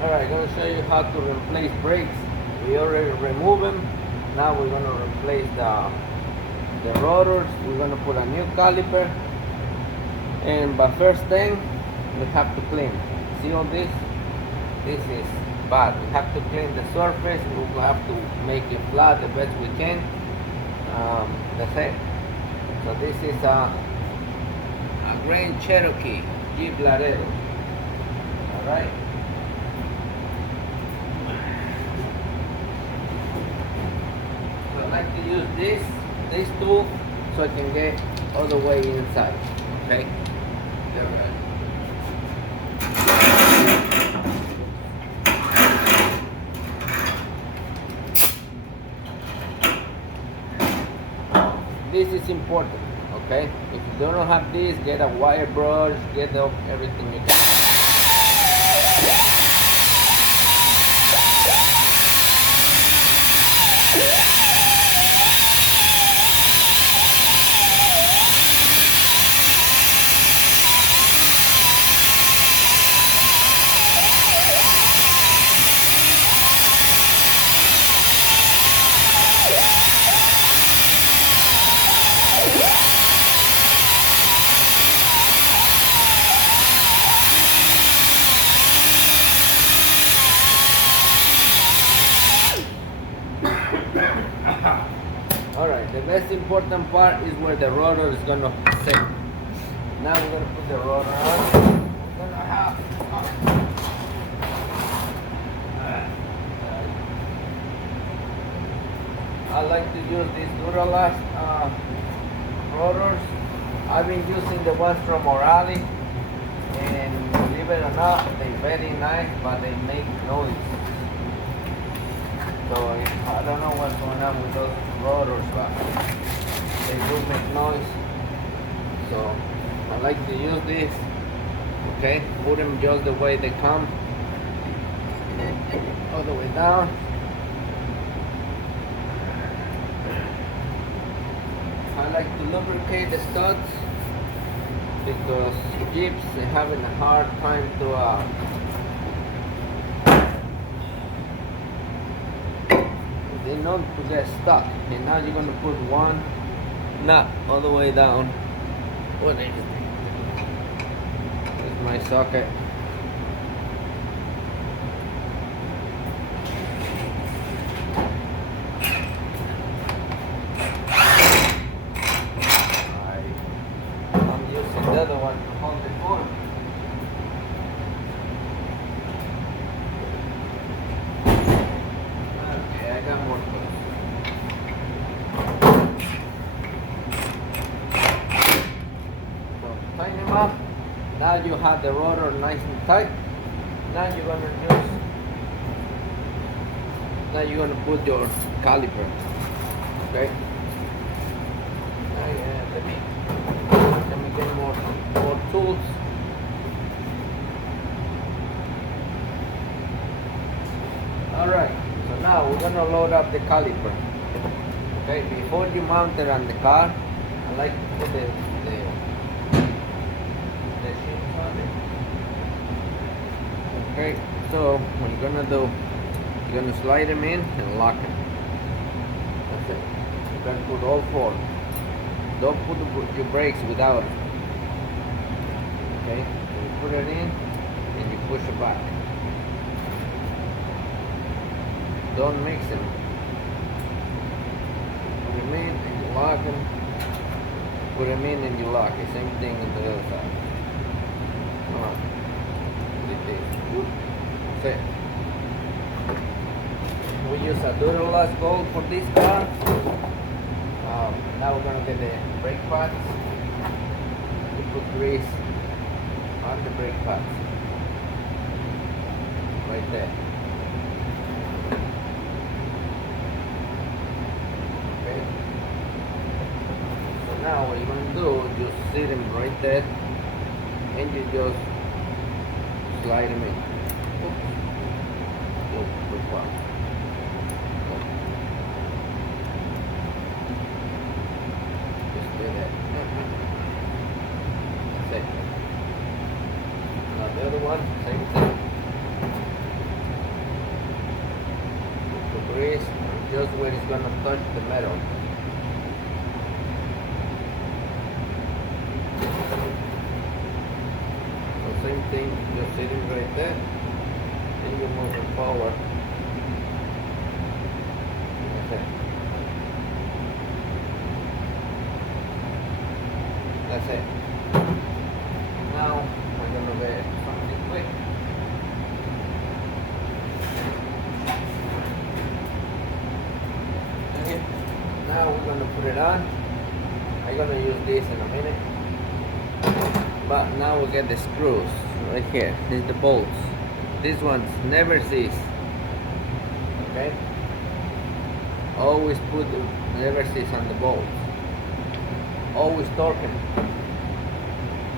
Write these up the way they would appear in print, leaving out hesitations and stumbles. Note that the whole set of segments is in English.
Alright, I'm gonna show you how to replace brakes. We already removed them. Now we're gonna replace the rotors. We're gonna put a new caliper. And but first thing, we have to clean. See all this? This is bad. We have to clean the surface. We will have to make it flat the best we can. That's it. So this is a Grand Cherokee Jeep Laredo. Alright. So I like to use this tool so I can get all the way inside. Okay? Alright. This is important, okay? If you don't have this, get a wire brush, get everything you can. Alright, the most important part is where the rotor is gonna sit. Now we're gonna put the rotor on. We're gonna have I like to use these Duralast rotors. I've been using the ones from O'Reilly, and believe it or not, they're very nice, but they make noise. So I don't know what's going on with those rotors, but they do make noise. So I like to use this. Okay, put them just the way they come, all the way down. I like to lubricate the studs because Jeeps are having a hard time to they know to get stuck. And now you're gonna put one nut all the way down. What is it? Here's my socket. I'm using the other one to hold the phone. Okay, I got more tools. So tighten them up. Now you have the rotor nice and tight. Now you're gonna put your caliper. Okay. Let me get more tools. Alright, so now we're gonna load up the caliper. Okay, before you mount it on the car, I like to put the shins on it. Okay, so what you're gonna do, you're gonna slide them in and lock them. That's it. You're gonna put all four. Don't put your brakes without it. Okay, so you put it in and you push it back. Don't mix them. Put them in and you lock them. Put them in and you lock it. Same thing on the other side. Alright. Like this. That's it. We use a Duralast Gold for this car. Now we're gonna get the brake pads. We put grease on the brake pads. Right there. Okay. So now what you're gonna do is just sit them right there and you just slide them in. Oops. Oops, too far. Just do that. That's it. Now the other one, same thing. grease just where it's gonna touch the metal. So same thing, just sitting right there, and you move it forward. That's it. That's it. Now we're gonna get something quick. Okay. Now we're gonna put it on. I'm gonna use this in a minute. But now we get the screws right here. These are the bolts. These ones never cease. Okay? Always put the never cease on the bolts. Always torque them.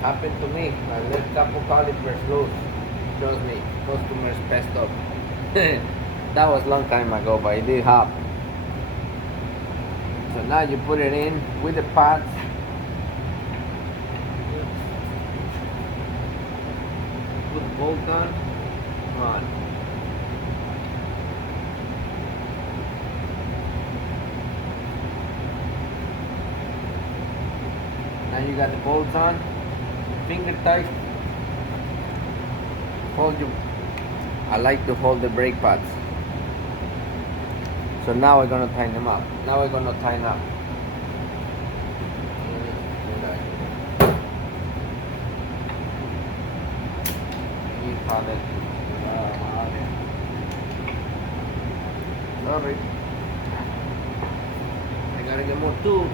Happened to me. I let a couple calipers loose. Trust me, customers passed up. That was a long time ago, but it did happen. So now you put it in with the pads. Put the bolt on. Now you got the bolts on. Finger tight. Hold you. I like to hold the brake pads. So now we're gonna tighten them up. Now we're gonna tighten up. Sorry. I gotta get more tools.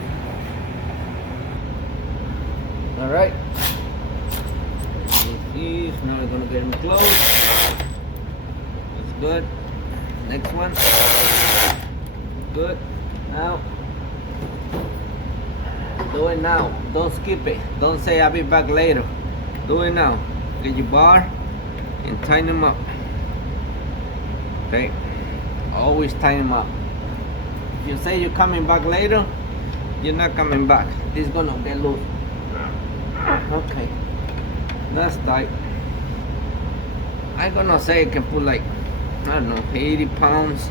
Alright. Now we're gonna get them closed. That's good. Next one. Good. Now. Do it now. Don't skip it. Don't say I'll be back later. Do it now. Get your bar and tighten them up. Okay. Always tighten them up. If you say you're coming back later, you're not coming back. This is gonna get loose. Okay. That's tight. I'm gonna say it can put like, I don't know, 80 pounds,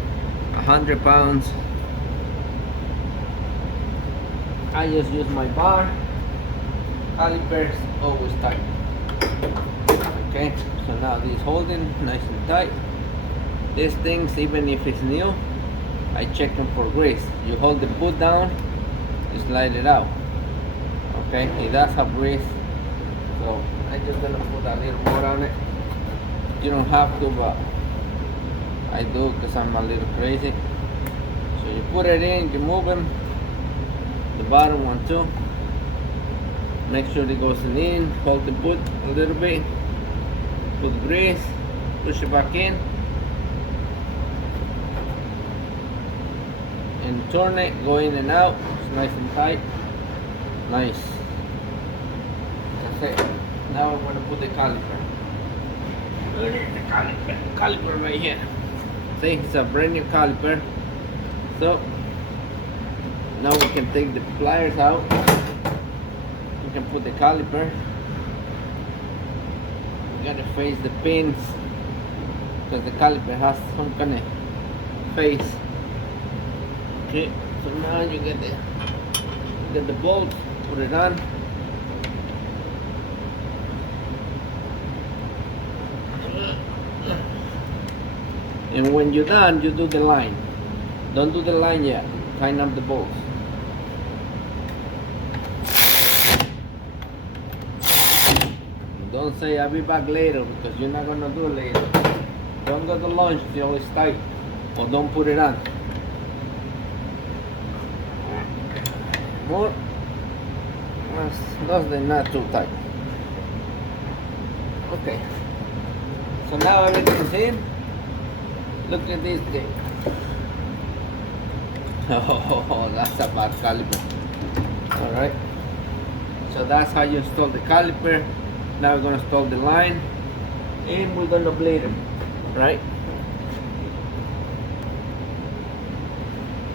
100 pounds. I just use my bar. Calipers always tight. Okay, so now this holding nice and tight. These things, even if it's new, I check them for grease. You hold the boot down, you slide it out. Okay, it does have grease. So I'm just gonna put a little more on it. You don't have to, but I do because I'm a little crazy. So you put it in, you move them. The bottom one too. Make sure it goes in. Hold the boot a little bit. Put grease. Push it back in. And turn it. Go in and out. It's nice and tight. Nice. That's it. Now we're going to put the caliper. Where is the caliper? The caliper right here. See, it's a brand new caliper. So now we can take the pliers out. We can put the caliper. We gotta face the pins because the caliper has some kind of face. Okay, so now you get the bolt, put it on. And when you're done, you do the line. Don't do the line yet. Tighten up the bolts. Don't say I'll be back later because you're not gonna do it later. Don't go to lunch till it's tight, or don't put it on. More. Those are not too tight. Okay. So now everything's in. Look at this thing. Oh, that's a bad caliper. Alright. So that's how you install the caliper. Now we're going to install the line. And we're going to bleed them. Right?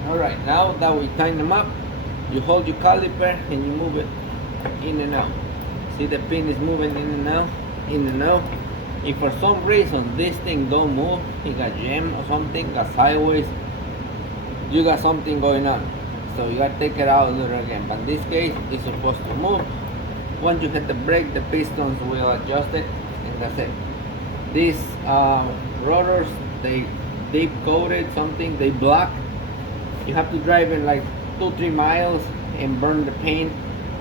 Alright, now that we tighten them up, you hold your caliper and you move it in and out. See the pin is moving in and out, in and out. If for some reason this thing don't move, it got jammed or something, got sideways, you got something going on. So you gotta take it out and do it again. But in this case, it's supposed to move. Once you hit the brake, the pistons will adjust it, and that's it. These rotors, they deep coated something, they block. You have to drive in like 2-3 miles and burn the paint.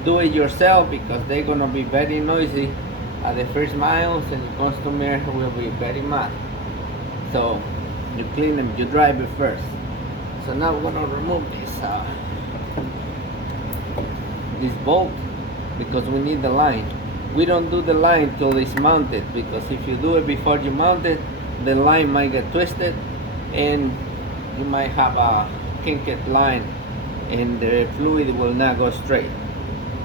Do it yourself because they're gonna be very noisy at the first miles, and the customer will be very mad. So you clean them, you drive it first. So now we're gonna remove this bolt because we need the line. We don't do the line till it's mounted, because if you do it before you mount it, the line might get twisted and you might have a kinked line and the fluid will not go straight.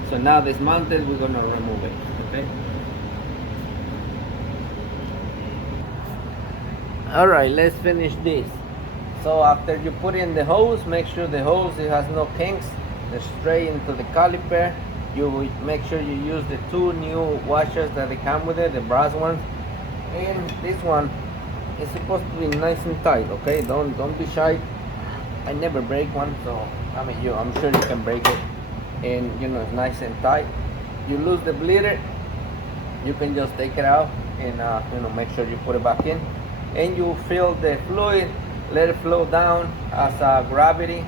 So now this mounted, we're gonna remove it. Okay. All right, let's finish this. So after you put in the hose, make sure the hose it has no kinks. It's straight into the caliper. You will make sure you use the 2 new washers that they come with it, the brass ones. And this one is supposed to be nice and tight. Okay, don't be shy. I never break one, so I mean I'm sure you can break it. And it's nice and tight. You lose the bleeder, you can just take it out and make sure you put it back in. And you fill the fluid, let it flow down as gravity.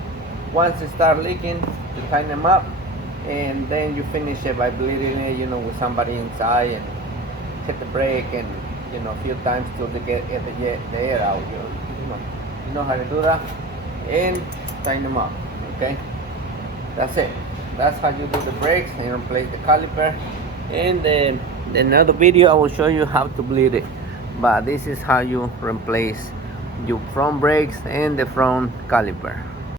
Once it starts leaking, you tighten them up, and then you finish it by bleeding it, with somebody inside, and hit the brake, and a few times till they get the air out. You know how to do that, and tighten them up. Okay, that's it. That's how you do the brakes and replace the caliper. And then another video I will show you how to bleed it. But this is how you replace your front brakes and the front caliper.